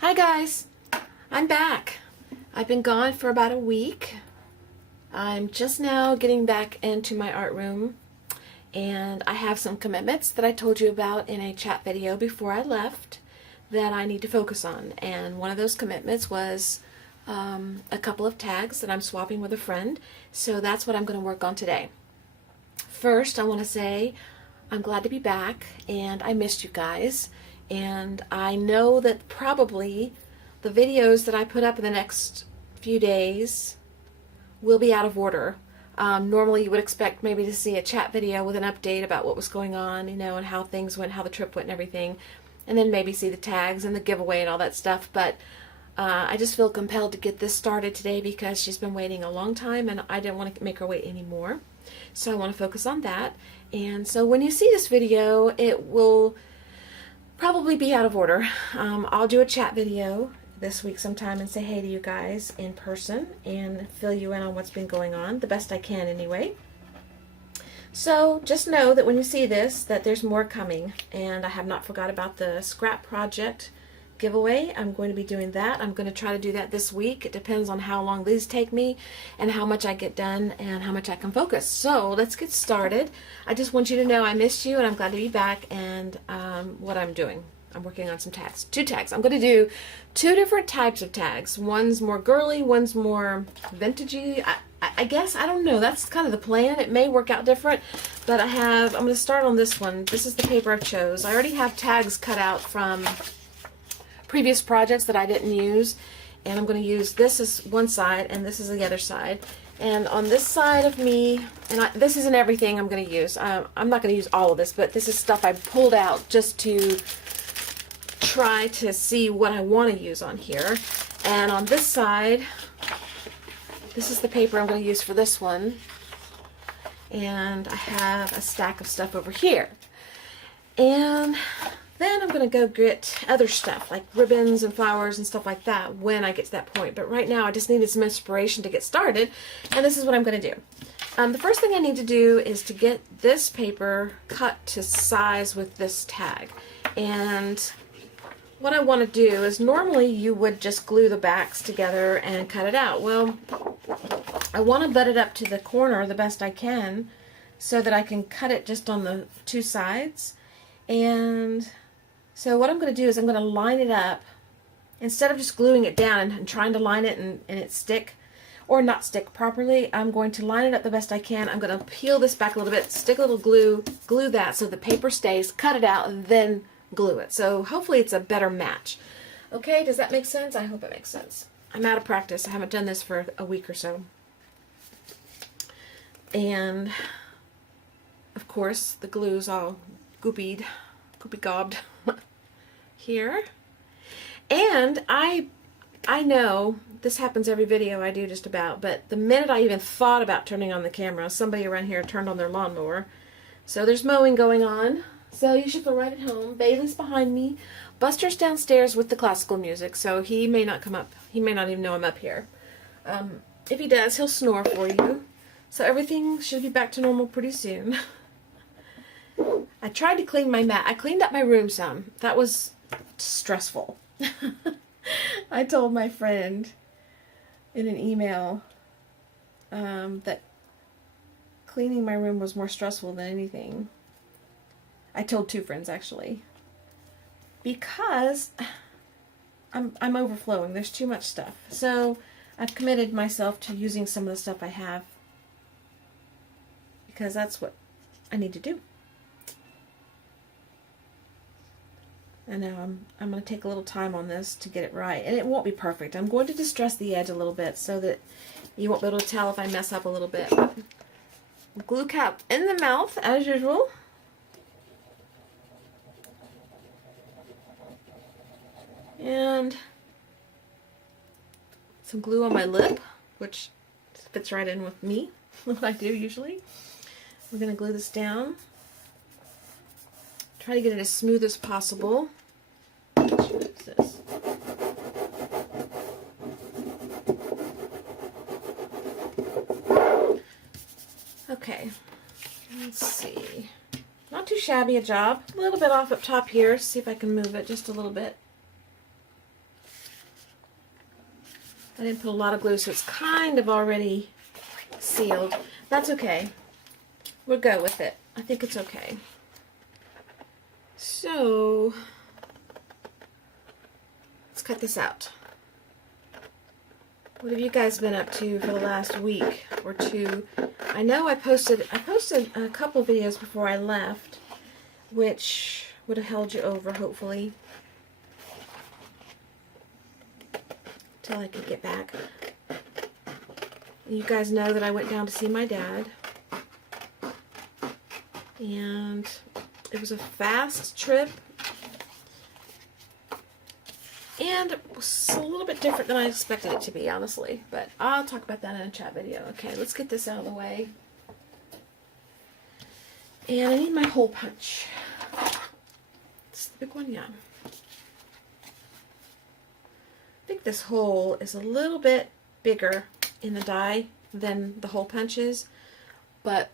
Hi guys, I'm back. I've been gone for about a week. I'm just now getting back into my art room, and I have some commitments that I told you about in a chat video before I left that I need to focus on. And one of those commitments was a couple of tags that I'm swapping with a friend, so that's what I'm going to work on today. First, I want to say I'm glad to be back, and I missed you guys. And I know that probably the videos that I put up in the next few days will be out of order. Normally you would expect maybe to see a chat video with an update about what was going on, you know, and how things went, how the trip went and everything. And then maybe see the tags and the giveaway and all that stuff. But I just feel compelled to get this started today because she's been waiting a long time and I didn't want to make her wait anymore. So I want to focus on that. And so when you see this video, it will probably be out of order. I'll do a chat video this week sometime and say hey to you guys in person and fill you in on what's been going on, the best I can anyway. So just know that when you see this, that there's more coming, and I have not forgot about the scrap project giveaway. I'm going to be doing that. I'm going to try to do that this week. It depends on how long these take me and how much I get done and how much I can focus. So let's get started. I just want you to know I missed you and I'm glad to be back, and what I'm doing. I'm working on some tags. 2 tags. I'm going to do 2 different types of tags. One's more girly, one's more vintagey. I guess, I don't know. That's kind of the plan. It may work out different, but I'm going to start on this one. This is the paper I've chose. I already have tags cut out from previous projects that I didn't use, and I'm going to use this as one side and this is the other side. And on this side of me, and this isn't everything I'm going to use. I'm not going to use all of this, but this is stuff I pulled out just to try to see what I want to use on here. And on this side, this is the paper I'm going to use for this one. And I have a stack of stuff over here. And then I'm going to go get other stuff like ribbons and flowers and stuff like that when I get to that point. But right now I just needed some inspiration to get started, and this is what I'm going to do. The first thing I need to do is to get this paper cut to size with this tag. And what I want to do is, normally you would just glue the backs together and cut it out. Well, I want to butt it up to the corner the best I can so that I can cut it just on the 2 sides. And so what I'm going to do is I'm going to line it up. Instead of just gluing it down and trying to line it and it stick or not stick properly, I'm going to line it up the best I can. I'm going to peel this back a little bit, stick a little glue that so the paper stays, cut it out, and then glue it. So hopefully it's a better match. Okay, does that make sense? I hope it makes sense. I'm out of practice. I haven't done this for a week or so. And of course the glue's all goopy gobbed here. And I know this happens every video I do just about, but the minute I even thought about turning on the camera, somebody around here turned on their lawnmower. So there's mowing going on. So you should feel right at home. Bailey's behind me. Buster's downstairs with the classical music, so he may not come up. He may not even know I'm up here. If he does, he'll snore for you. So everything should be back to normal pretty soon. I tried to clean my mat. I cleaned up my room some. That was stressful. I told my friend in an email that cleaning my room was more stressful than anything. I told 2 friends actually, because I'm overflowing. There's too much stuff. So I've committed myself to using some of the stuff I have because that's what I need to do. And now I'm going to take a little time on this to get it right. And it won't be perfect. I'm going to distress the edge a little bit so that you won't be able to tell if I mess up a little bit. Glue cap in the mouth as usual. And some glue on my lip, which fits right in with me, what I do usually. We're going to glue this down. Try to get it as smooth as possible. What's this? Okay, let's see. Not too shabby a job. A little bit off up top here. See if I can move it just a little bit. I didn't put a lot of glue, so it's kind of already sealed. That's okay. We'll go with it. I think it's okay. So, let's cut this out. What have you guys been up to for the last week or two? I know I posted a couple videos before I left, which would have held you over, hopefully, till I could get back. You guys know that I went down to see my dad, and it was a fast trip, and it was a little bit different than I expected it to be, honestly, but I'll talk about that in a chat video. Okay, let's get this out of the way. And I need my hole punch. It's the big one, yeah. I think this hole is a little bit bigger in the die than the hole punch is, but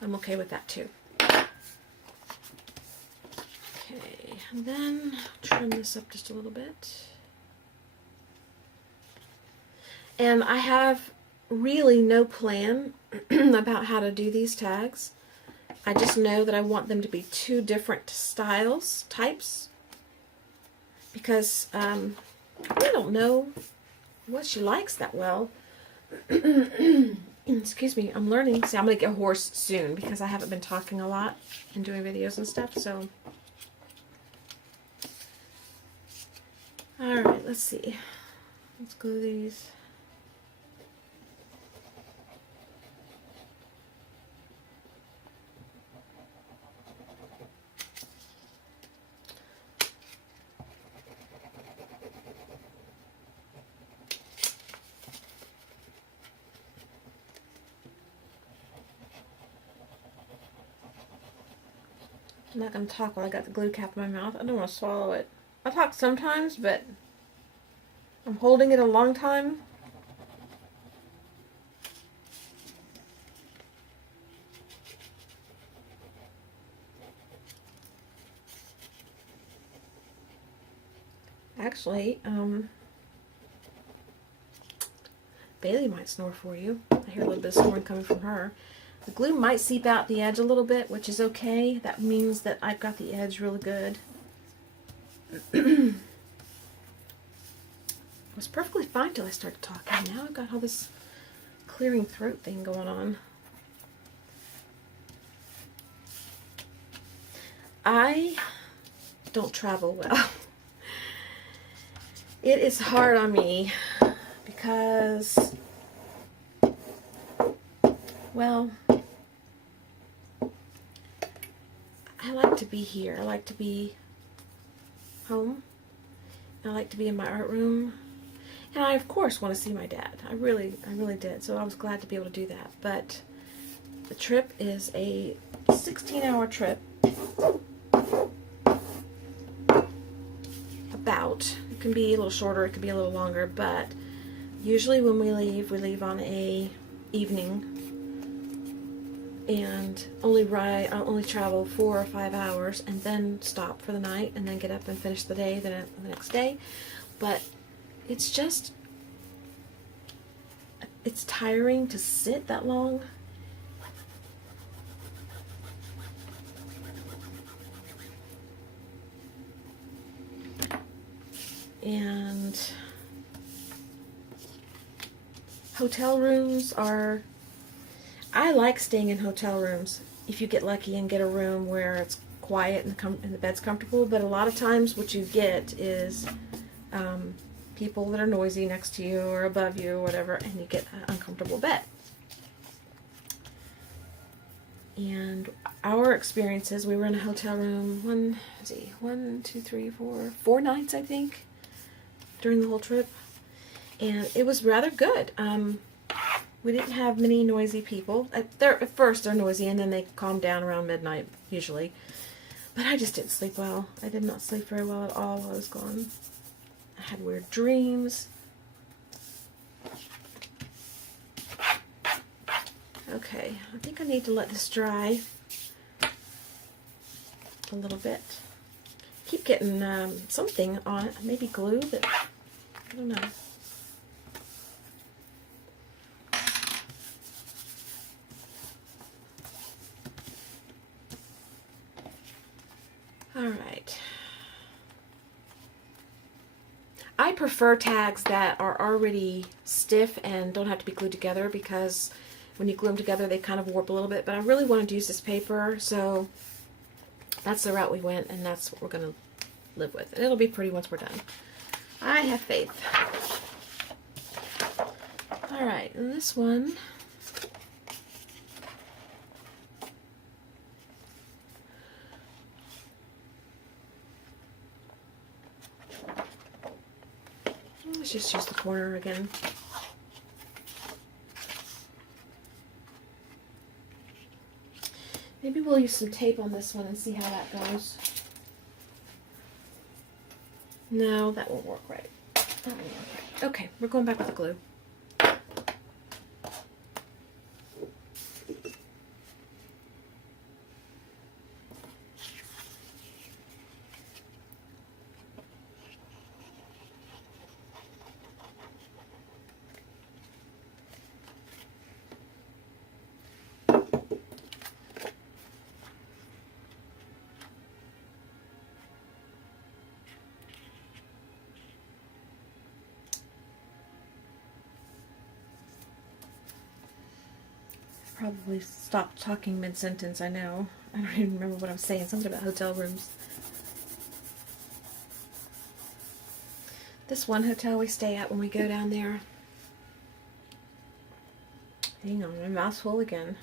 I'm okay with that too. Okay, and then trim this up just a little bit. And I have really no plan about how to do these tags. I just know that I want them to be two different types, because I really don't know what she likes that well. Excuse me, I'm learning. See, I'm going to get hoarse soon because I haven't been talking a lot and doing videos and stuff, so. Alright, let's see. Let's glue these. I'm not going to talk while I got the glue cap in my mouth. I don't want to swallow it. I talk sometimes, but I'm holding it a long time. Actually, Bailey might snore for you. I hear a little bit of snoring coming from her. The glue might seep out the edge a little bit, which is okay. That means that I've got the edge really good. It was perfectly fine till I started talking. Now I've got all this clearing throat thing going on. I don't travel well. It is hard on me because, well, I like to be here. I like to be home. I like to be in my art room. And I, of course, want to see my dad. I really did. So I was glad to be able to do that. But the trip is a 16-hour trip. About. It can be a little shorter. It can be a little longer. But usually when we leave on a evening. And only travel 4 or 5 hours, and then stop for the night, and then get up and finish the day the next day. But it's just, it's tiring to sit that long. And hotel rooms are, I like staying in hotel rooms if you get lucky and get a room where it's quiet and the bed's comfortable, but a lot of times what you get is people that are noisy next to you or above you or whatever, and you get an uncomfortable bed. And our experiences, we were in a hotel room, 4 nights, I think, during the whole trip, and it was rather good. We didn't have many noisy people. At first they're noisy, and then they calm down around midnight, usually. But I just didn't sleep well. I did not sleep very well at all while I was gone. I had weird dreams. Okay, I think I need to let this dry a little bit. keep getting something on it. Maybe glue, but I don't know. All right. I prefer tags that are already stiff and don't have to be glued together, because when you glue them together they kind of warp a little bit, but I really wanted to use this paper, so that's the route we went, and that's what we're going to live with. And it'll be pretty once we're done. I have faith. Alright, and this one, let's just use the corner again. Maybe we'll use some tape on this one and see how that goes. No, that won't work right. That won't work right. Okay, we're going back with the glue. Probably stopped talking mid-sentence, I know. I don't even remember what I was saying. Something about hotel rooms. This one hotel we stay at when we go down there. Hang on, my mouth's full again.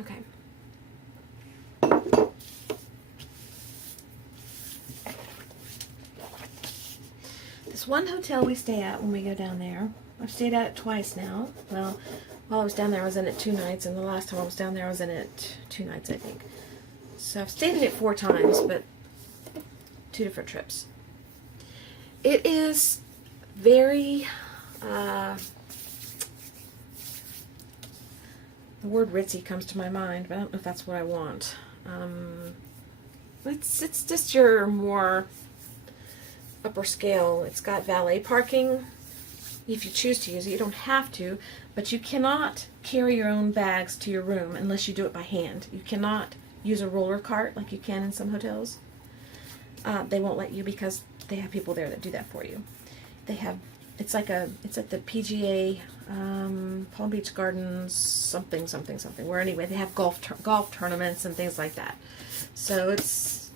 Okay. This one hotel we stay at when we go down there, I've stayed at it twice now. Well, while I was down there I was in it 2 nights, and the last time I was down there I was in it 2 nights, I think. So I've stayed in it 4 times, but 2 different trips. It is very, the word ritzy comes to my mind, but I don't know if that's what I want. It's just your more upper scale. It's got valet parking if you choose to use it. You don't have to, but you cannot carry your own bags to your room unless you do it by hand. You cannot use a roller cart like you can in some hotels. They won't let you because they have people there that do that for you. They have, it's at the PGA, Palm Beach Gardens, something, where anyway, they have golf tournaments and things like that. So it's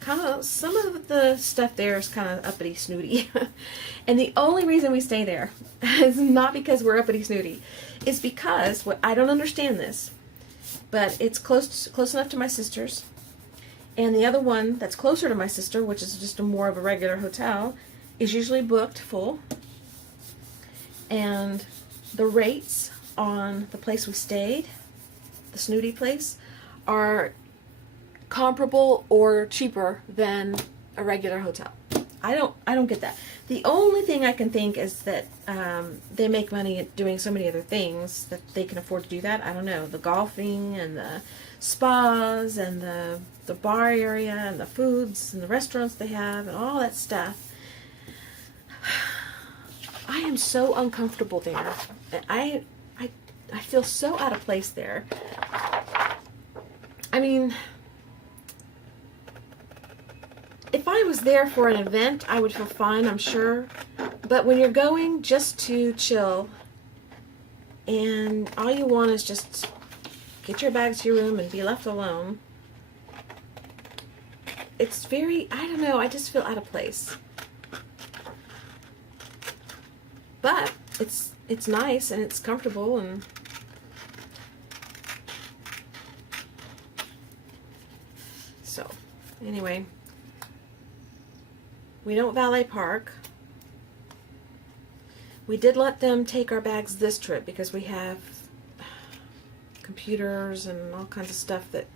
kind of, some of the stuff there is kind of uppity snooty. And the only reason we stay there is not because we're uppity snooty. It's because, I don't understand this, but it's close enough to my sister's. And the other one that's closer to my sister, which is just more of a regular hotel, is usually booked full. And the rates on the place we stayed, the snooty place, are comparable or cheaper than a regular hotel. I don't get that. The only thing I can think is that they make money doing so many other things that they can afford to do that. I don't know, the golfing and the spas and the bar area and the foods and the restaurants they have and all that stuff. I am so uncomfortable there. I I feel so out of place there. I mean, if I was there for an event, I would feel fine, I'm sure. But when you're going just to chill, and all you want is just get your bags to your room and be left alone, it's very, I don't know, I just feel out of place. But it's nice and it's comfortable, and so anyway, we don't valet park. We did let them take our bags this trip because we have computers and all kinds of stuff that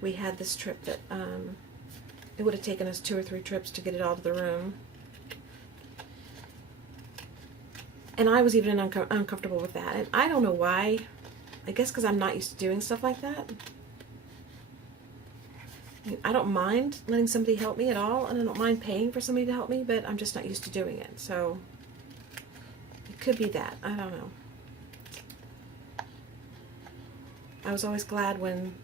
we had this trip that it would have taken us 2 or 3 trips to get it all to the room. And I was even uncomfortable with that. And I don't know why. I guess because I'm not used to doing stuff like that. I don't mind letting somebody help me at all, and I don't mind paying for somebody to help me, but I'm just not used to doing it. So it could be that. I don't know. I was always glad when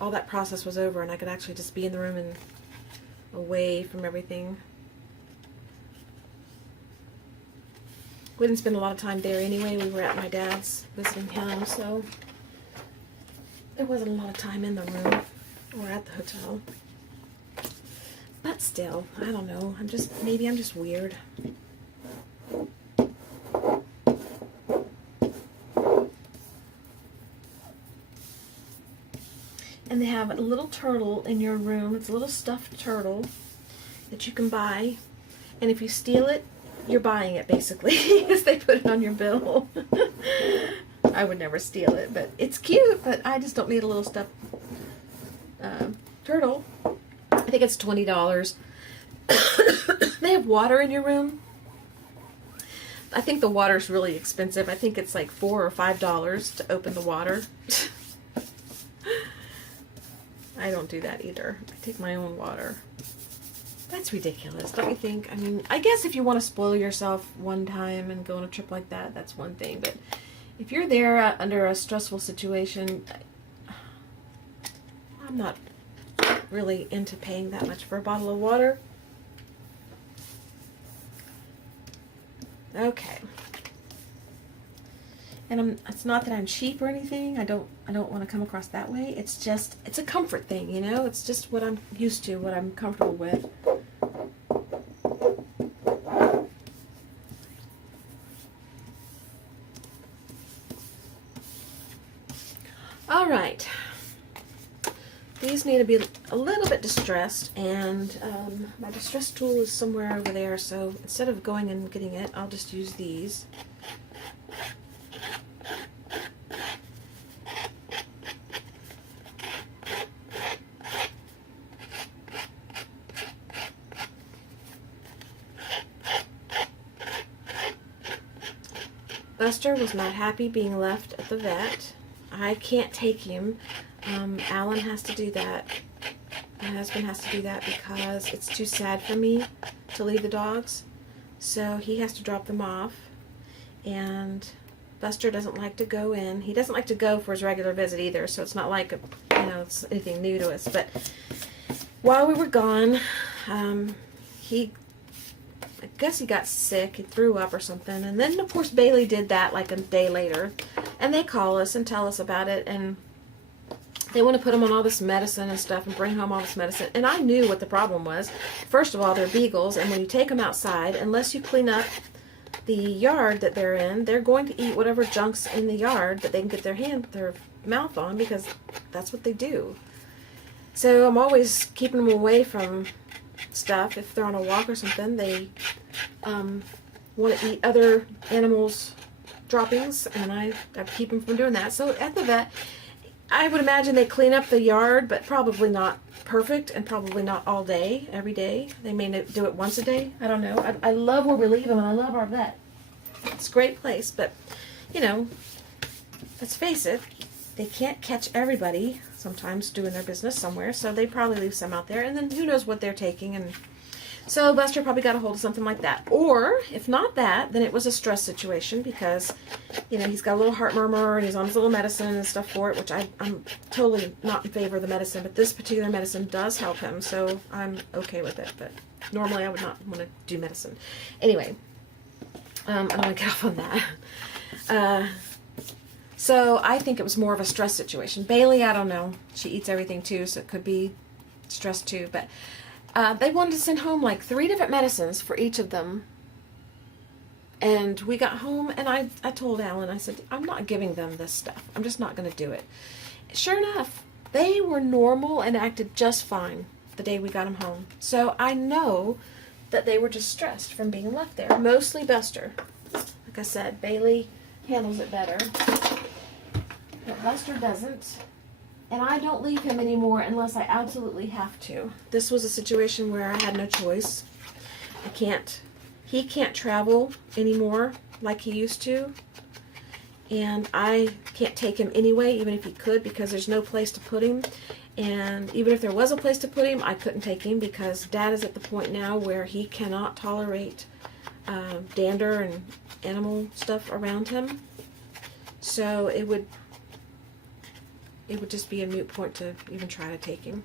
all that process was over and I could actually just be in the room and away from everything. We didn't spend a lot of time there anyway. We were at my dad's visiting him, so there wasn't a lot of time in the room or at the hotel. But still, I don't know. Maybe I'm just weird. And they have a little turtle in your room. It's a little stuffed turtle that you can buy. And if you steal it, you're buying it, basically, because they put it on your bill. I would never steal it, but it's cute, but I just don't need a little stuffed turtle. I think it's $20. They have water in your room. I think the water's really expensive. I think it's like $4 or $5 to open the water. I don't do that either. I take my own water. That's ridiculous, don't you think? I mean, I guess if you want to spoil yourself one time and go on a trip like that, that's one thing. But if you're there under a stressful situation, I'm not really into paying that much for a bottle of water. Okay. And it's not that I'm cheap or anything. I don't want to come across that way. It's a comfort thing, you know? It's just what I'm used to, what I'm comfortable with. All right. These need to be a little bit distressed, and my distress tool is somewhere over there, so instead of going and getting it, I'll just use these. Buster was not happy being left at the vet. I can't take him. Alan has to do that. My husband has to do that because it's too sad for me to leave the dogs. So he has to drop them off. And Buster doesn't like to go in. He doesn't like to go for his regular visit either, so it's not like, it's anything new to us. But while we were gone, I guess he got sick. He threw up or something. And then, of course, Bailey did that like a day later. And they call us and tell us about it. And they want to put him on all this medicine and stuff and bring home all this medicine. And I knew what the problem was. First of all, they're beagles. And when you take them outside, unless you clean up the yard that they're in, they're going to eat whatever junk's in the yard that they can get their mouth on, because that's what they do. So I'm always keeping them away from stuff. If they're on a walk or something, they want to eat other animals' droppings, and I keep them from doing that. So at the vet, I would imagine they clean up the yard, but probably not perfect, and probably not all day, every day. They may do it once a day. I don't know. I love where we leave them, and I love our vet. It's a great place, but, let's face it, they can't catch everybody sometimes doing their business somewhere, so they probably leave some out there, and then who knows what they're taking. And So Buster probably got a hold of something like that. Or, if not that, then it was a stress situation because, you know, he's got a little heart murmur and he's on his little medicine and stuff for it, which I'm totally not in favor of the medicine, but this particular medicine does help him, so I'm okay with it. But normally I would not want to do medicine. Anyway, I don't want to get off on that. So I think it was more of a stress situation. Bailey, I don't know. She eats everything too, so it could be stress too, but they wanted to send home like 3 different medicines for each of them. And we got home, and I told Alan, I said, I'm not giving them this stuff. I'm just not going to do it. Sure enough, they were normal and acted just fine the day we got them home. So I know that they were just stressed from being left there. Mostly Buster. Like I said, Bailey handles it better. But Buster doesn't. And I don't leave him anymore unless I absolutely have to. This was a situation where I had no choice. He can't travel anymore like he used to. And I can't take him anyway, even if he could, because there's no place to put him. And even if there was a place to put him, I couldn't take him because Dad is at the point now where he cannot tolerate dander and animal stuff around him. So it would just be a moot point to even try to take him.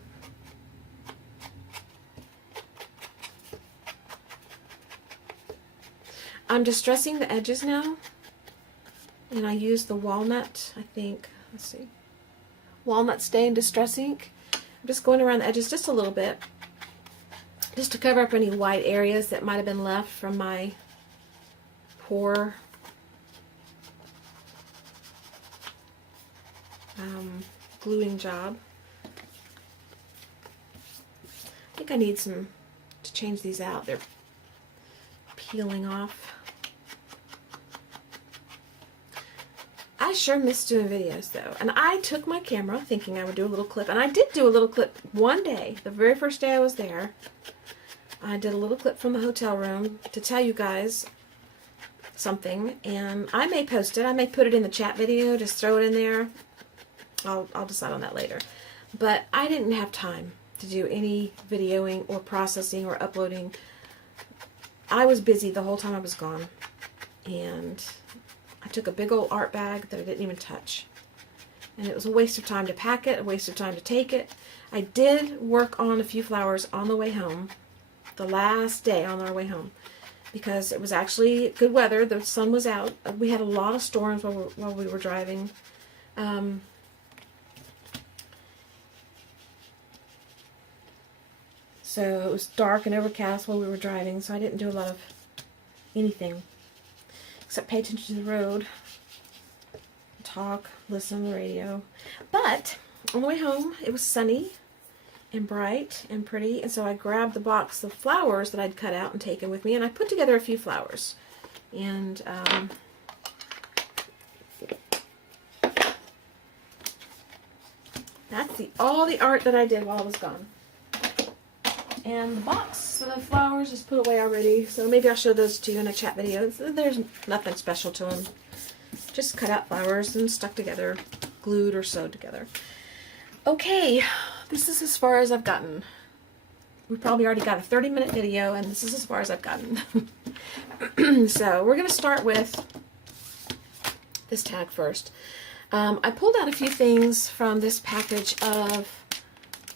I'm distressing the edges now, and I use the walnut, I think, let's see, walnut stain distress ink. I'm just going around the edges just a little bit, just to cover up any white areas that might have been left from my poor gluing job. I think I need to change these out. They're peeling off. I sure miss doing videos though. And I took my camera thinking I would do a little clip. And I did do a little clip one day, the very first day I was there. I did a little clip from the hotel room to tell you guys something. And I may post it. I may put it in the chat video, just throw it in there. I'll decide on that later. But I didn't have time to do any videoing or processing or uploading. I was busy the whole time I was gone. And I took a big old art bag that I didn't even touch. And it was a waste of time to pack it, a waste of time to take it. I did work on a few flowers on the way home, the last day on our way home, because it was actually good weather. The sun was out. We had a lot of storms while we were driving. So it was dark and overcast while we were driving, so I didn't do a lot of anything except pay attention to the road, talk, listen on the radio. But on the way home, it was sunny and bright and pretty, and so I grabbed the box of flowers that I'd cut out and taken with me, and I put together a few flowers. And that's all the art that I did while I was gone. And the box for the flowers is put away already, so maybe I'll show those to you in a chat video. There's nothing special to them. Just cut out flowers and stuck together, glued or sewed together. Okay, this is as far as I've gotten. We probably already got a 30-minute video, and this is as far as I've gotten. So we're going to start with this tag first. I pulled out a few things from this package of,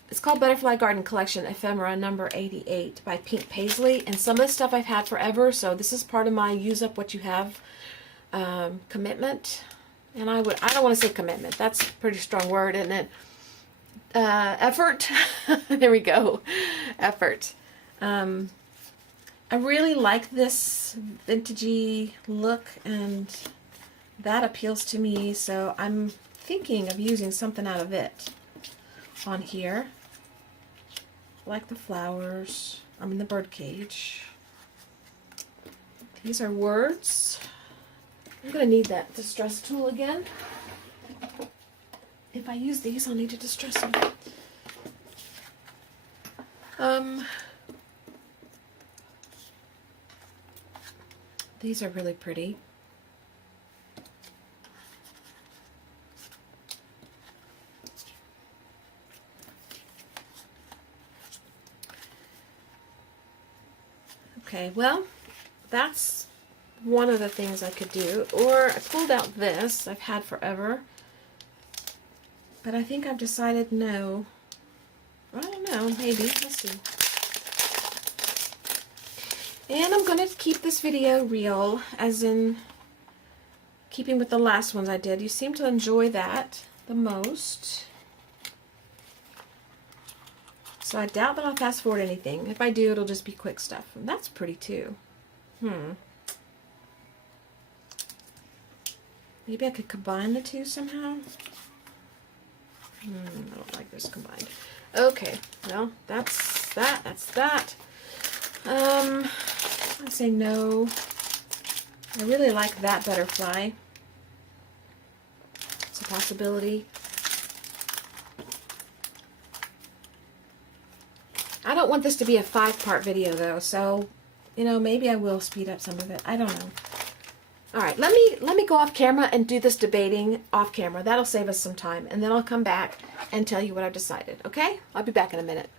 it's called Butterfly Garden Collection Ephemera number 88 by Pink Paisley, and some of the stuff I've had forever, so this is part of my use up what you have commitment. And I don't want to say commitment, that's a pretty strong word, isn't it? Effort. There we go. Effort. I really like this vintagey look, and that appeals to me, so I'm thinking of using something out of it on here. Like the flowers. The bird cage. These are words. I'm going to need that distress tool again. If I use these, I'll need to distress them. These are really pretty. Okay, well, that's one of the things I could do. Or I pulled out this I've had forever. But I think I've decided no. I don't know, maybe. Let's see. And I'm going to keep this video real, as in keeping with the last ones I did. You seem to enjoy that the most. So I doubt that I'll fast forward anything. If I do, it'll just be quick stuff. And that's pretty too. Maybe I could combine the two somehow. I don't like this combined. Okay, well, that's that. That's that. I say no. I really like that butterfly. It's a possibility. I don't want this to be a 5-part video though, so you know, maybe I will speed up some of it. I don't know. All right, let me go off camera and do this debating off camera. That'll save us some time, and then I'll come back and tell you what I've decided. Okay? I'll be back in a minute.